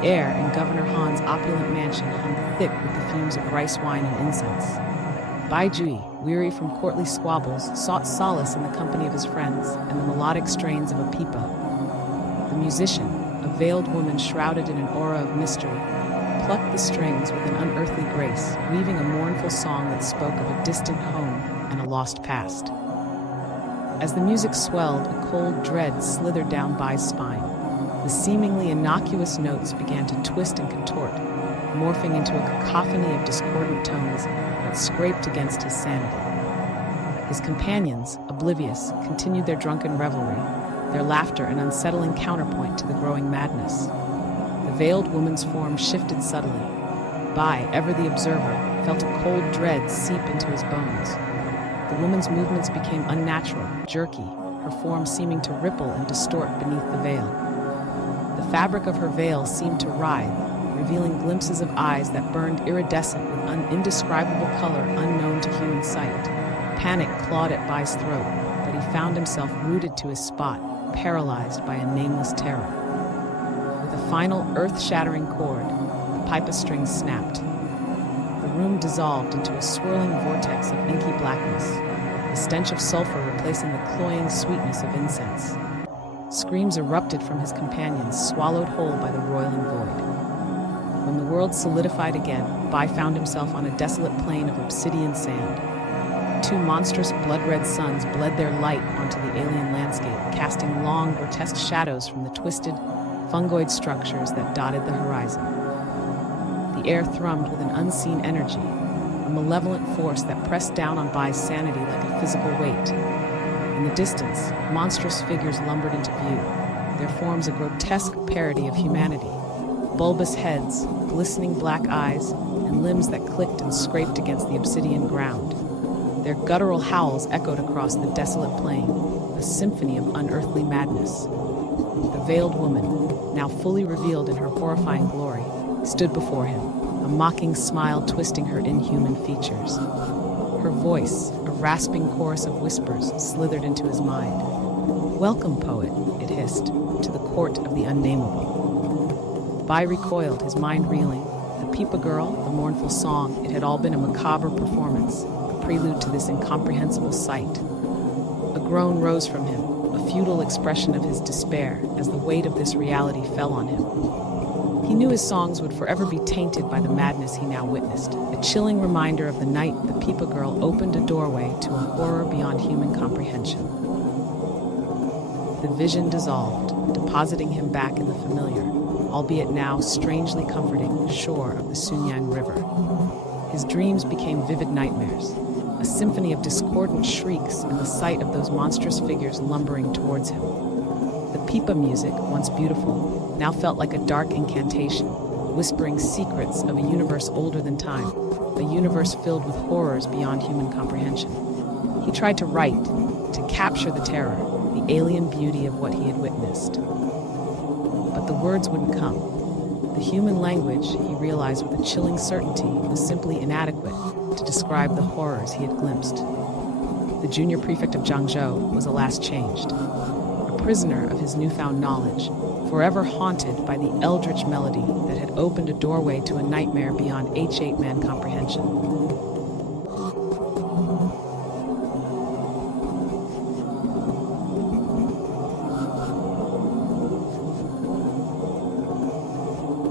The air in Governor Han's opulent mansion hung thick with the fumes of rice wine and incense. Juyi, weary from courtly squabbles, sought solace in the company of his friends and the melodic strains of a pipa. The musician, a veiled woman shrouded in an aura of mystery, plucked the strings with an unearthly grace, weaving a mournful song that spoke of a distant home and a lost past. As the music swelled, a cold dread slithered down Bai's spine. The seemingly innocuous notes began to twist and contort, morphing into a cacophony of discordant tones that scraped against his sanity. His companions, oblivious, continued their drunken revelry, their laughter an unsettling counterpoint to the growing madness. The veiled woman's form shifted subtly. Bai, ever the observer, felt a cold dread seep into his bones. The woman's movements became unnatural, jerky, her form seeming to ripple and distort beneath the veil. The fabric of her veil seemed to writhe, revealing glimpses of eyes that burned iridescent with an indescribable color unknown to human sight. Panic clawed at Bai's throat, but he found himself rooted to his spot, paralyzed by a nameless terror. With a final earth-shattering chord, the pipa strings snapped. The room dissolved into a swirling vortex of inky blackness, the stench of sulfur replacing the cloying sweetness of incense. Screams erupted from his companions, swallowed whole by the roiling void. When the world solidified again, Bai found himself on a desolate plain of obsidian sand. Two monstrous blood-red suns bled their light onto the alien landscape, casting long, grotesque shadows from the twisted, fungoid structures that dotted the horizon. The air thrummed with an unseen energy, a malevolent force that pressed down on Bai's sanity like a physical weight. In the distance, monstrous figures lumbered into view, their forms a grotesque parody of humanity. Bulbous heads, glistening black eyes, and limbs that clicked and scraped against the obsidian ground. Their guttural howls echoed across the desolate plain, a symphony of unearthly madness. The veiled woman, now fully revealed in her horrifying glory, stood before him, a mocking smile twisting her inhuman features. Her voice, a rasping chorus of whispers, slithered into his mind. "Welcome, poet," it hissed, "to the court of the unnameable." Bai recoiled, his mind reeling. The Pipa Girl, the mournful song, it had all been a macabre performance, a prelude to this incomprehensible sight. A groan rose from him, a futile expression of his despair, as the weight of this reality fell on him. He knew his songs would forever be tainted by the madness he now witnessed, a chilling reminder of the night the Pipa Girl opened a doorway to a horror beyond human comprehension. The vision dissolved, depositing him back in the familiar, albeit now strangely comforting, shore of the Xunyang River. His dreams became vivid nightmares, a symphony of discordant shrieks in the sight of those monstrous figures lumbering towards him. The pipa music, once beautiful, now felt like a dark incantation, whispering secrets of a universe older than time, a universe filled with horrors beyond human comprehension. He tried to write, to capture the terror, the alien beauty of what he had witnessed. But the words wouldn't come. The human language, he realized with a chilling certainty, was simply inadequate to describe the horrors he had glimpsed. The junior prefect of Zhangzhou was alas changed, a prisoner of his newfound knowledge, forever haunted by the eldritch melody that had opened a doorway to a nightmare beyond H8 man comprehension.